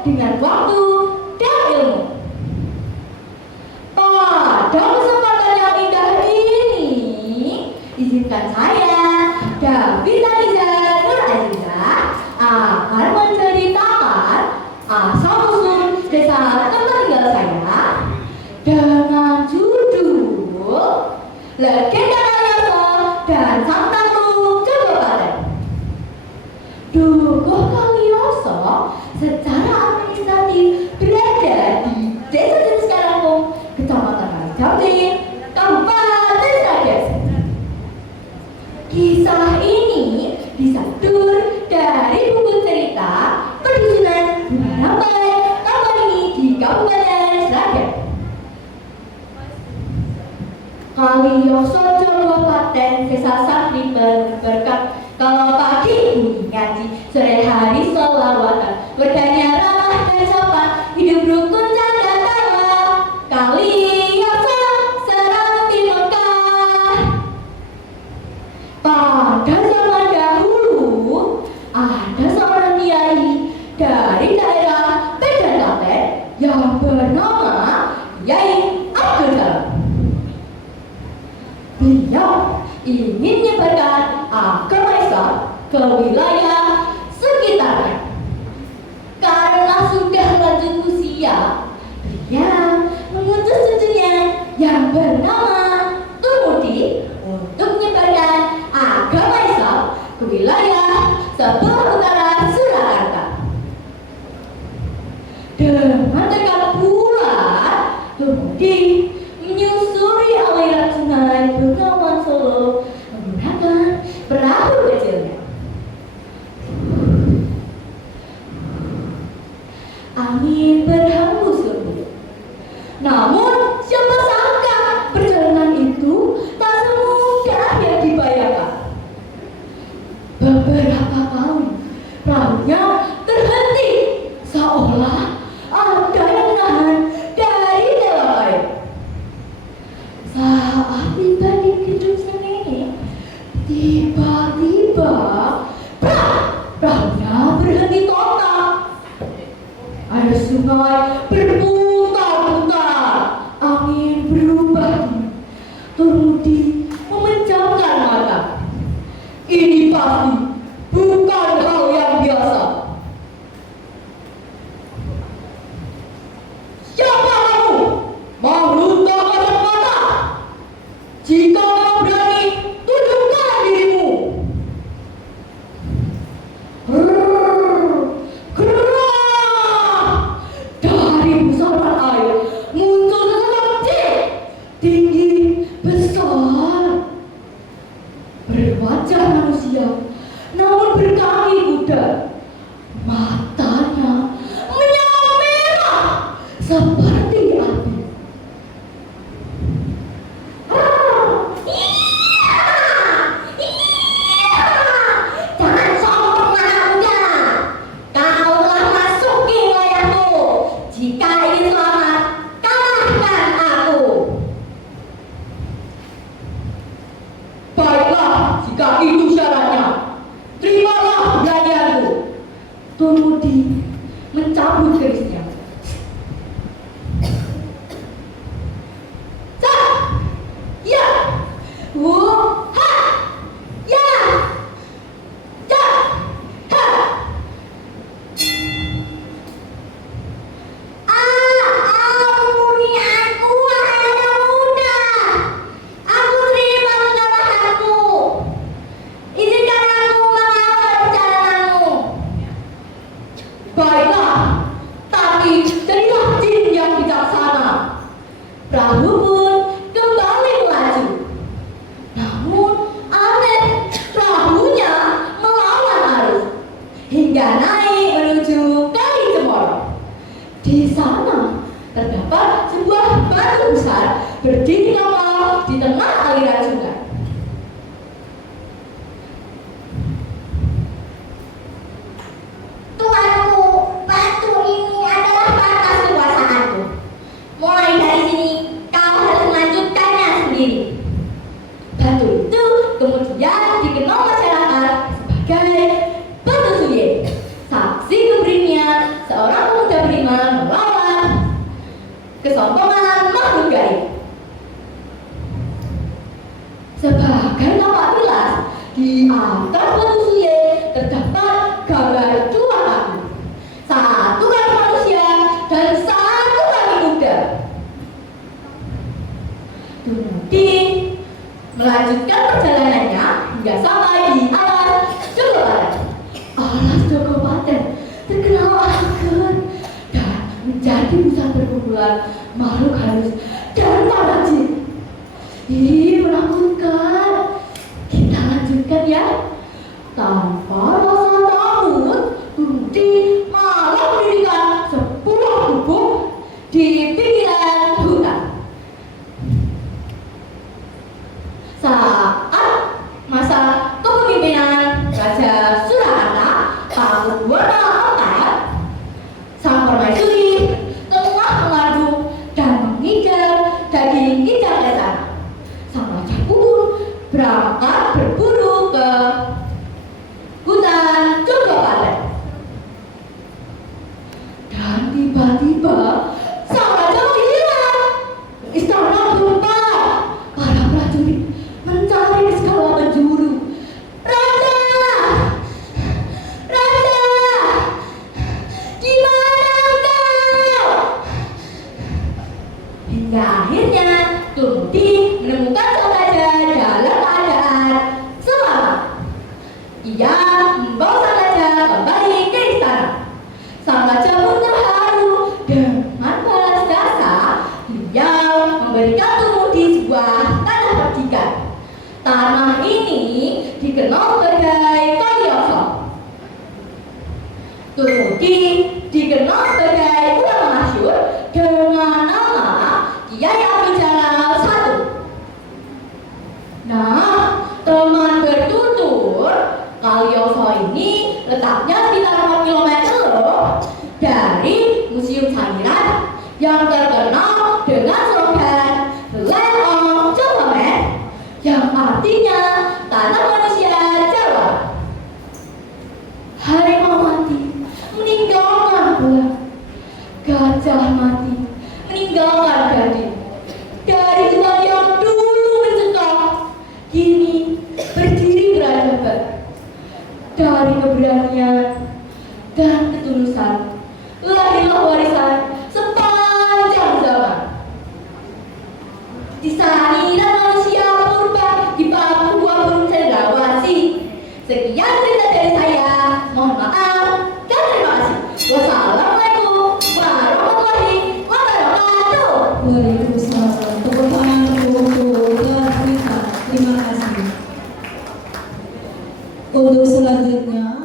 dengan waktu dan ilmu. Pada kesempatan yang indah ini, izinkan saya, David Aniza Nur Aziza, akan menceritakan asal-usul desa tempat tinggal saya dengan judul Legenda Kaliyoso dan Sang Takluk Kabupaten. Dukuh Kaliyoso secara administratif berada di Desa Jenis Karangkung, Kecamatan Kalijambe, Kabupaten Sragen. Kisah ini disadur dari buku cerita Pedusunan Bunarambai Tamanini di Kabupaten Sragen. Kaliyoso Kabupaten Desa Sakti berkat kalau pagi bunyi ngaji, sore hari sholawatan, werdanya ramah dan sopan, hidup rukun canda tawa. Kaliyoso serambi Mekah. Pada zaman dahulu, ada seorang kiai dari daerah Medan Klaten yang bernama Kiai Abdul Salam. Beliau ingin menyebarkan agama Islam ke wilayah sekitarnya. Karena sudah lanjut usia, beliau mengutus cucunya yang bernama Turmudi untuk menyebarkan agama Islam ke wilayah sebelah utara Surakarta. Dengan tekad bulat, Turmudi menyusuri aliran sungai Bengawan Solo menggunakan perahu kecilnya. Angin berhembus lembut. Namun siapa sangka perjalanan itu tak semudah yang dibayangkan. Beberapa kali perahunya terhenti seolah ada yang menahan dari dalam air. Saat tiba di gedung seni, tiba-tiba perahunya berhenti total. Air sungai berputar-putar, angin berubah dingin. Turmudi memejamkan mata. Ini pasti bukan hal yang biasa. Siapa kamu? Meruntuhkan mata. Jika kamu berani, tunjukkan dirimu. Dari pusaran air muncul sosok kecil, tinggi, besar, berwajah manusia, namun berkaki kuda. Matanya menyala merah seperti api. Jika itu syaratnya, terimalah belanja. Turmudi mencabut kerisnya. Ya, ha, ya, ha. Ampuni aku, wahai anak muda. Aku terima kesalahanku. Izinkan aku mengawal perjalananmu. Baiklah, tapi jadilah jin yang bijaksana. Perahu pun kembali melaju. Namun aneh, perahunya melawan arus hingga naik menuju Kali Cemoro. Di sana terdapat sebuah batu besar berdiri kokoh di tengah aliran sungai. Tuanku, batu ini adalah batas kekuasaanku. Mulai dari sini, kau harus melanjutkannya sendiri. Batu itu kemudian dikenal masyarakat sebagai Batu Suye. Saksi keberanian seorang pemuda menjadi pusat perkumpulan makhluk halus dan para jin. Ih, menakutkan. Kita lanjutkan ya. Tanpa rasa takut, Tuti malah mendirikan sebuah gubuk di pinggiran hutan. Saat masa kepemimpinan Raja Surakarta tahun 2004, sang permaisuri tengah mengadu dan mengincar daging injak ke sana. Sang raja pun berangkat berburu ke hutan Jogokarten. Dan tiba-tiba sang raja menghilang. Istana berubah. Para prajurit mencari di segala penjuru. Raja! Raja! Di mana engkau? Hingga akhirnya Tuti menemukan sang raja dalam keadaan selamat. Ia membawa sang raja kembali ke istana. Sang raja pun terharu. Dengan balas jasa, beliau memberikan Tuti sebuah tanah percikan. Tanah ini dikenal sebagai Kalioso. Tuti dikenal sebagai ulama masyhur dengan nama Kiai Abijala I. Nah, teman bertutur, Kalioso ini letaknya sekitar 4 km loh dari Museum Sangiran yang terkenal dengan slogan The Land of Jawa Man, yang artinya tanah manusia Jawa. Harimau mati meninggalkan belah, gajah mati meninggalkan gading. Dari Tuhan yang dulu mencekam, kini berdiri beradaban. Dari keberanian dan ketulusan, lahirlah warisan sepanjang zaman. Disaniran manusia purba di Papua burung cendrawasih. Sekian cerita dari saya. Mohon maaf dan terima kasih. Wassalamualaikum warahmatullahi wabarakatuh. Waalaikumsalam. Tepuk tangan untuk Tuan Rita. Terima kasih. Untuk selanjutnya